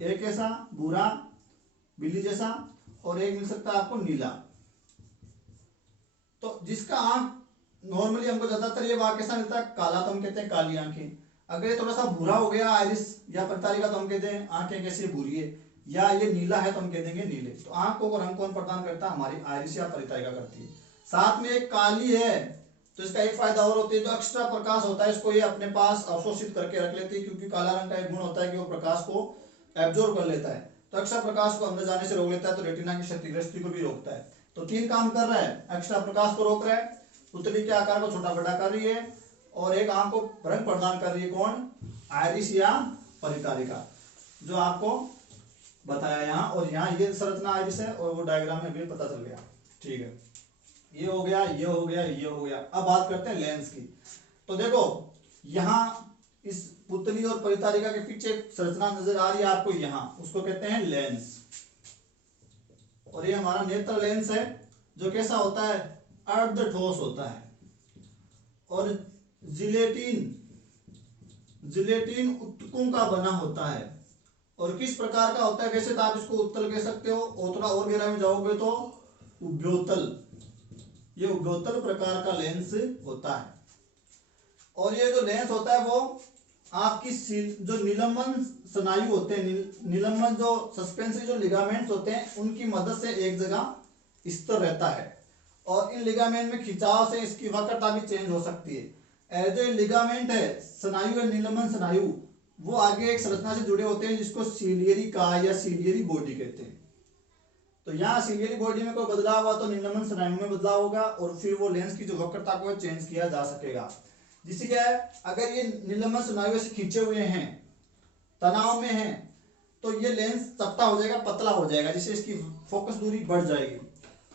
एक ऐसा भूरा बिल्ली जैसा, और एक मिल सकता है आपको नीला। तो जिसका आंख नॉर्मली हमको ज्यादातर ये वाक्य कैसा मिलता है, काला, तो हम कहते हैं काली आंखें। अगर ये थोड़ा सा भूरा हो गया आइरिस या परितारिका तो हम कहते हैं आंखें कैसी भूरी है, या ये नीला है तो हम कह देंगे नीले। तो आंख को रंग कौन प्रदान करता है, हमारी आइरिस या परितारिका करती है। साथ में एक काली है तो इसका एक फायदा और होता है, जो एक्स्ट्रा प्रकाश होता है इसको ये अपने पास अवशोषित करके रख लेती है, क्योंकि काला रंग का एक गुण होता है कि वो प्रकाश को एब्जॉर्ब कर लेता है, तो एक्स्ट्रा प्रकाश को अंदर जाने से रोक लेता है, तो रेटिना की क्षतिग्रस्ती को भी रोकता है। तो तीन काम कर रहा है, एक्स्ट्रा प्रकाश को रोक रहा है, पुतली के आकार को छोटा बड़ा कर रही है, और एक आंख को रंग प्रदान कर रही है, कौन, आइरिस या परितारिका, जो आपको बताया यहाँ। और यहाँ ये संरचना आइरिस है और वो डायग्राम में भी पता चल गया। ठीक है, ये हो गया, ये हो गया, ये हो गया। अब बात करते हैं लेंस की। तो देखो यहाँ इस पुतली और परितारिका के पीछे एक संरचना नजर आ रही है आपको, यहाँ उसको कहते हैं लेंस। और ये हमारा नेत्र लेंस है, जो कैसा होता है, अर्ध ठोस होता है, और जिलेटिन उत्तकों का बना होता है। और किस प्रकार का होता है, वैसे तो आप इसको उत्तल कह सकते हो, और थोड़ा और गहराई में जाओगे तो उभयोतल, ये उभयोतल प्रकार का लेंस होता है। और ये जो लेंस होता है वो आपकी जो निलंबन स्नायु होते हैं, निलंबन जो सस्पेंसरी जो लिगामेंट्स होते हैं, उनकी मदद से एक जगह स्थिर रहता है, और इन लिगामेंट में खिंचाव से इसकी वक्रता भी चेंज हो सकती है। जो लिगामेंट है, स्नायु है, निलंबन स्नायु, वो आगे एक संरचना से जुड़े होते हैं जिसको सीलियरी काय या सीलियरी बॉडी कहते हैं। तो यहाँ सीलियरी बॉडी में कोई बदलाव हुआ तो निलंबन स्नायु में बदलाव होगा, और फिर वो लेंस की जो वक्रता को चेंज किया जा सकेगा। जिससे क्या है, अगर ये निलंबन स्नायु से खींचे हुए हैं, तनाव में हैं, तो ये लेंस चपटा हो जाएगा, पतला हो जाएगा, जिससे इसकी फोकस दूरी बढ़ जाएगी।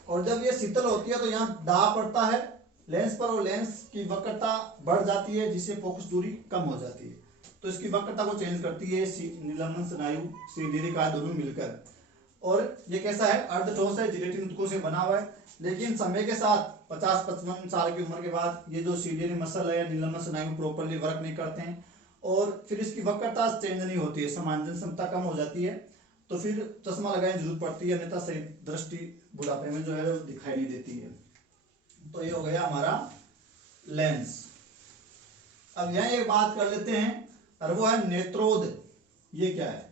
और जब ये शीतल होती है तो यहाँ दाब पड़ता है लेंस पर, और लेंस की वक्रता बढ़ जाती है, जिससे फोकस दूरी कम हो जाती है। तो इसकी वक्रता को चेंज करती है निलंबन स्नायु, सीलियरी काय दोनों मिलकर। और ये कैसा है, अर्ध ठोस है, जिलेटिन ऊतकों से बना हुआ है। लेकिन समय के साथ 50-55 साल की उम्र के बाद ये जो सीलियरी मसल है या निलंबन स्नायु प्रॉपर्ली वर्क नहीं करते हैं, और फिर इसकी वक्रता चेंज नहीं होती है, सामंजस्य क्षमता कम हो जाती है, तो फिर चश्मा लगाने की जरूरत पड़ती है, अन्यथा सही दृष्टि बुढ़ापे में जो है वो दिखाई नहीं देती है। तो ये हो गया हमारा लेंस। अब यहाँ एक बात कर लेते हैं, और वो है नेत्रोद। ये क्या है,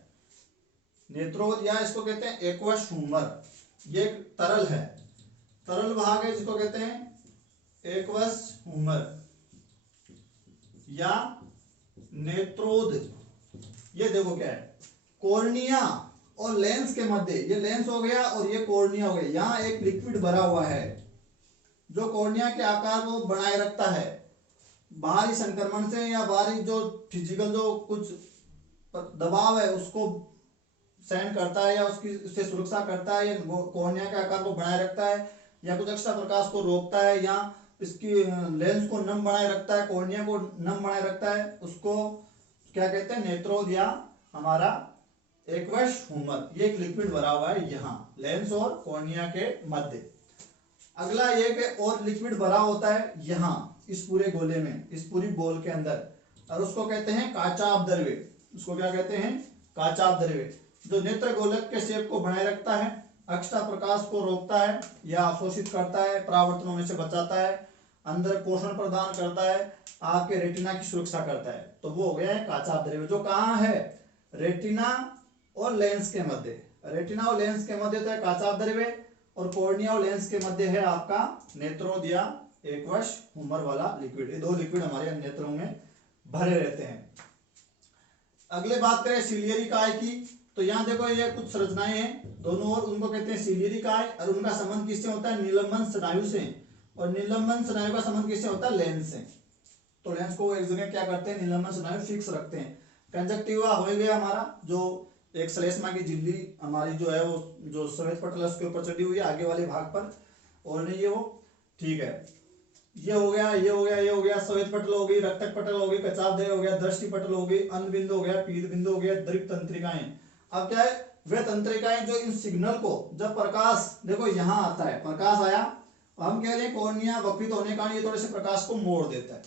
नेत्रोद, या इसको कहते हैं एक्वस ह्यूमर। ये एक तरल है, तरल भाग है, जिसको कहते हैं एक्वस ह्यूमर या नेत्रोद। ये देखो क्या है, कॉर्निया और लेंस के मध्य, ये लेंस हो गया और ये कॉर्निया हो गया, यहाँ एक लिक्विड भरा हुआ है जो कॉर्निया के आकार को बनाए रखता है। बाहरी संक्रमण से या बाहरी जो फिजिकल जो कुछ दबाव है उसको सहन करता है, या उससे सुरक्षा करता है, या कॉर्निया के आकार को बनाए रखता है, या कुछ एक्स्ट्रा प्रकाश को रोकता है, या इसकी लेंस को नम बनाए रखता है, कॉर्निया को नम बनाए रखता है, उसको क्या कहते हैं, नेत्रोद या हमारा एक्वस ह्यूमर। ये एक लिक्विड भरा हुआ है यहाँ लेंस और कॉर्निया के मध्य। अगला एक और लिक्विड भरा होता है यहाँ इस पूरे गोले में, इस पूरी बॉल के अंदर, और उसको कहते हैं काचाभ द्रव्य। उसको क्या कहते हैं, काचाभ द्रव्य, जो नेत्र गोलक के शेप को बनाए रखता है, एक्स्ट्रा प्रकाश को रोकता है या अवशोषित करता है, परावर्तन होने से बचाता है, अंदर पोषण प्रदान करता है, आपके रेटिना की सुरक्षा करता है। तो वो हो गया है काचाभ द्रव्य, जो कहाँ है, रेटिना और लेंस के मध्य। रेटिना और लेंस के मध्य तो है काचाभ द्रव्य, और कॉर्निया और लेंस के मध्य है आपका नेत्रोद या एक्वस ह्यूमर वाला लिक्विड। ये दो लिक्विड हमारे नेत्रों में भरे रहते हैं। अगले बात करें सीलियरी काय की, तो यहाँ देखो ये कुछ संरचनाएं हैं दोनों ओर, उनको कहते हैं सीलियरी काय, और उनका संबंध किससे होता है, निलंबन स्नायु से, और निलंबन स्नायु का संबंध किससे होता है, लेंस से। तो लेंस को एक जगह क्या करते हैं, निलंबन स्नायु फिक्स रखते हैं। कंजक्टिवा हो गया हमारा, जो एक श्लेष्मा की झिल्ली हमारी जो है वो जो श्वेत पटल उसके ऊपर चढ़ी हुई है आगे वाले भाग पर, और नहीं ये वो, ठीक है। ये हो गया, ये हो गया, ये हो गया, श्वेत पटल हो गई, रक्तक पटल हो गई, कचाभ द्रव्य हो गया, दृष्टि पटल हो गई, अन्न बिंदु हो गया, पीत बिंदु हो गया, दृक तंत्रिकाएं। अब क्या है, वे तंत्रिकाएं जो इन सिग्नल को, जब प्रकाश देखो यहाँ आता है, प्रकाश आया, हम कह रहे हैं कॉर्निया वक्रित होने का ये थोड़े से प्रकाश को मोड़ देता है,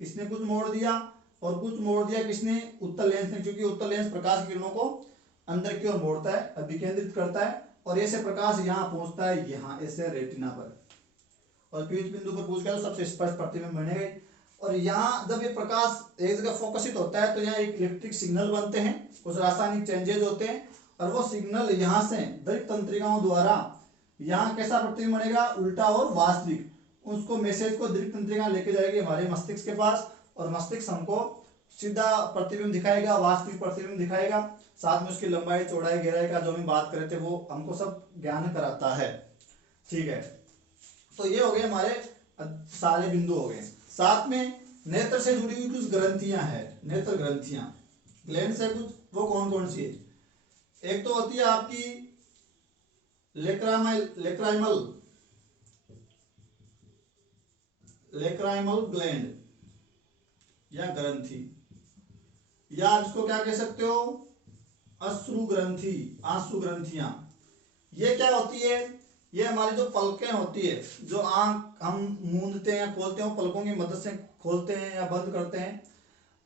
इसने कुछ मोड़ दिया, और कुछ मोड़ दिया किसने, उत्तल लेंस ने, क्योंकि उत्तल लेंस प्रकाश किरणों को अंदर की ओर मोड़ता है, अभिकेंद्रित करता है और ऐसे प्रकाश यहाँ पहुंचता है, यहाँ ऐसे रेटिना पर, और पीच बिंदु पर पहुंच गया तो सबसे स्पष्ट प्रतिबिंब बनेगा। और यहाँ जब ये प्रकाश एक जगह फोकसित होता है तो यहाँ एक इलेक्ट्रिक सिग्नल बनते हैं, कुछ रासायनिक चेंजेज होते हैं, और वो सिग्नल यहाँ से दीर्घ तंत्रिकाओं द्वारा यहाँ कैसा प्रतिबिंब बनेगा, उल्टा और वास्तविक। उसको मैसेज को दीर्घ तंत्रिका लेके जाएगी हमारे मस्तिष्क के पास, और मस्तिष्क हमको सीधा प्रतिबिंब दिखाएगा, वास्तविक प्रतिबिंब दिखाएगा, साथ में उसकी लंबाई चौड़ाई गहराई का जो हम बात करे थे वो हमको सब ज्ञान कराता है। ठीक है, तो ये हो गए हमारे सारे बिंदु हो गए। साथ में नेत्र से जुड़ी हुई कुछ ग्रंथियां हैं, नेत्र ग्रंथियां ग्लैंड से कुछ, वो कौन कौन सी है? एक तो होती है आपकी लेक्राइमल ग्लैंड या ग्रंथि, या आप इसको क्या कह सकते हो, अश्रु ग्रंथि, आंसू ग्रंथियां। ये क्या होती है? ये हमारी जो पलकें होती है, जो आंख हम मूंदते हैं या खोलते हैं, पलकों की मदद से खोलते हैं या बंद करते हैं,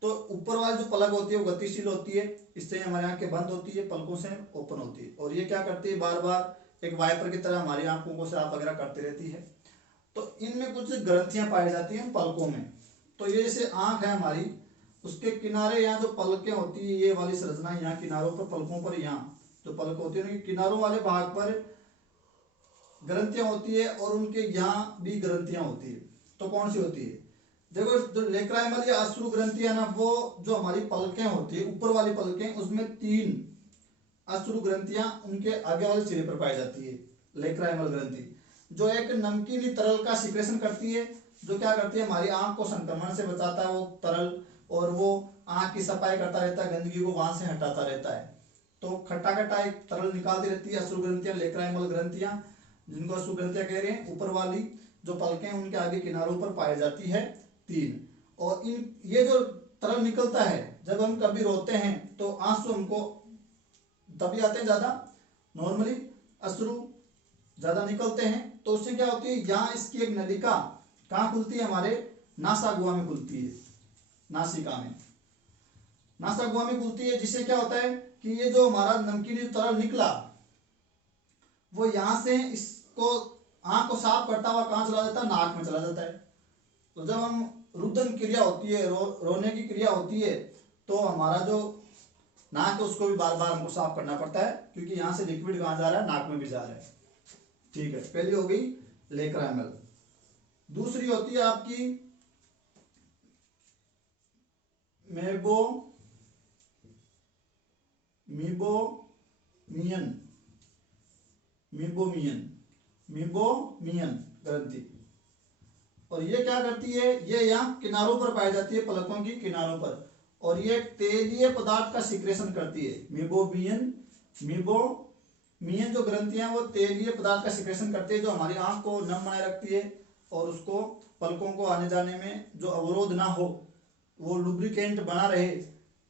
तो ऊपर वाली जो पलक होती है वो गतिशील होती है, इससे हमारी आंखें बंद होती है, पलकों से ओपन होती है, और ये क्या करती है, बार बार एक वाइपर की तरह हमारी आंखों को साफ वगैरह करती रहती है। तो इनमें कुछ ग्रंथियां पाई जाती हैं पलकों में। तो ये जैसे आंख है हमारी, उसके किनारे यहाँ जो पलकें होती है, ये वाली संरचना यहाँ किनारों पर, पलकों पर यहाँ जो पलक होती है, किनारों वाले भाग पर ग्रंथियां होती है, और उनके यहाँ भी ग्रंथियां होती है। तो कौन सी होती है? देखो, जो लेक्राइमल या अश्रु ग्रंथि है ना, वो जो हमारी पलकें होती है, ऊपर वाली पलकें, उसमें 3 अश्रु ग्रंथियां उनके आगे वाले सिरे पर पाई जाती है। लेक्राइमल ग्रंथि जो एक नमकीनी तरल का सिक्रेशन करती है, जो क्या करती है, हमारी आंख को संक्रमण से बचाता है वो तरल, और वो आंख की सफाई करता रहता है, गंदगी को वहां से हटाता रहता है। तो खट्टा खट्टा एक तरल निकालती रहती है अश्रु ग्रंथियां, लेक्राइमल ग्रंथियां, जिनको अश्रु ग्रंथियां कह रहे हैं। ऊपर वाली जो पलकें उनके आगे किनारों पर पाई जाती है 3। और इन ये जो तरल निकलता है, जब हम कभी रोते हैं तो आंसू हमको तभी आते हैं ज्यादा, नॉर्मली अश्रु ज्यादा निकलते हैं। तो उससे क्या होती है, यहाँ इसकी एक नलिका कहाँ खुलती है, हमारे नासागुआ में खुलती है, नासिका में, नासागुआ में खुलती है, जिससे क्या होता है कि ये जो हमारा नमकीन तरल निकला, वो यहां से इसको आंख को साफ करता हुआ कहां चला जाता है, नाक में चला जाता है। तो जब हम रुदन क्रिया होती है, रोने की क्रिया होती है, तो हमारा जो नाक है उसको भी बार बार हमको साफ करना पड़ता है, क्योंकि यहां से लिक्विड कहां जा रहा है, नाक में भी जा रहा है। ठीक है, पहली हो गई लेक्राइमल। दूसरी होती है आपकी मीबोमियन ग्रंथि। और ये क्या करती है, ये यहाँ किनारों पर पाई जाती है, पलकों की किनारों पर, और ये तेलीय पदार्थ का सिक्रेशन करती है। मीबोमियन जो ग्रंथियां वो तेलीय पदार्थ का सिक्रेशन करती है, जो हमारी आंख को नम बनाए रखती है, और उसको पलकों को आने जाने में जो अवरोध ना हो, वो लुब्रिकेंट बना रहे।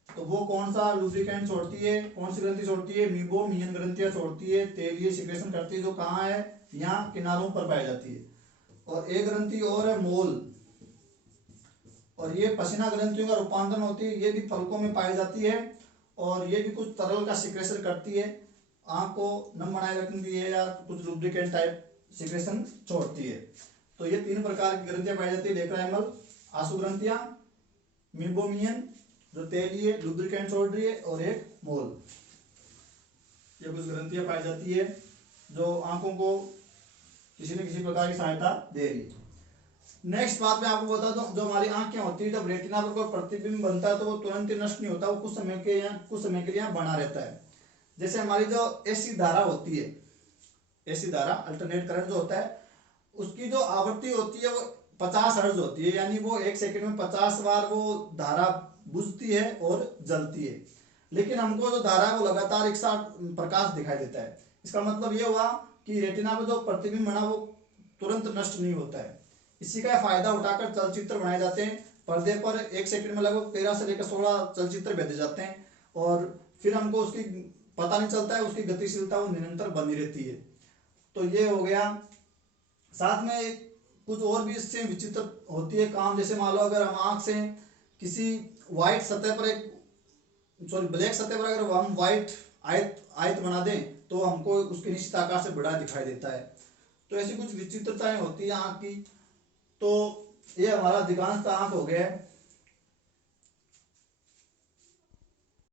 तो वो कौन सा लुब्रिकेंट छोड़ती है, कौन सी ग्रंथि छोड़ती है, मीबोमियन ग्रंथियां छोड़ती है, तेलीय सिक्रेशन करती है, जो कहाँ है, यहाँ किनारों पर पाई जाती है। और एक ग्रंथि और है मोल, और ये पसीना ग्रंथियों का रूपांतरण होती है, ये भी पलकों में पाई जाती है, और ये भी कुछ तरल का सिक्रेशन करती है, आंख को नम बनाए रखती है, या कुछ लुब्रिकेंट टाइप सिक्रेशन छोड़ती है। तो ये 3 प्रकार की ग्रंथियां पाई जाती है, लेक्राइमल, आंसू ग्रंथियां, मीबोमियन जो तेलीय लुब्रिकेंट छोड़ रही है, और एक मोल। ये कुछ ग्रंथियां पाई जाती है जो आंखों को किसी न किसी प्रकार की सहायता दे रही है। नेक्स्ट बात मैं आपको बता दूं, जो हमारी आंखें होती है, जब रेटिना पर कोई प्रतिबिंब बनता है तो वो तुरंत ही नष्ट नहीं होता, वो कुछ समय के लिए बना रहता है। जैसे हमारी जो एसी धारा होती है, एसी धारा अल्टरनेट करंट जो होता है, उसकी जो आवृत्ति होती है वो 50 हर्ट्ज होती है, यानी वो 1 सेकंड में 50 बार वो धारा बुझती है और जलती है। लेकिन हमको जो धारा है वो लगातार एक साथ प्रकाश दिखाई देता है। इसका मतलब ये हुआ कि रेटिना पर जो प्रतिबिंब बना वो तुरंत नष्ट नहीं होता है। इसी का फायदा उठाकर चलचित्र बनाए जाते हैं। पर्दे पर 1 सेकंड में लगभग 13 से लेकर 16 चलचित्र भेजे जाते हैं, और फिर हमको उसकी पता नहीं चलता है, उसकी गतिशीलता वो निरंतर बनी रहती है। तो ये हो गया। साथ में कुछ और भी इससे विचित्र होती है काम। जैसे मान लो अगर हम आंख से किसी व्हाइट सतह पर ब्लैक सतह पर अगर हम व्हाइट आयत आयत बना दें तो हमको उसके निश्चित आकार से बड़ा दिखाई देता है। तो ऐसी कुछ विचित्रताएं होती है आँख की। तो ये हमारा अधिकांशतः आँख हो गया है।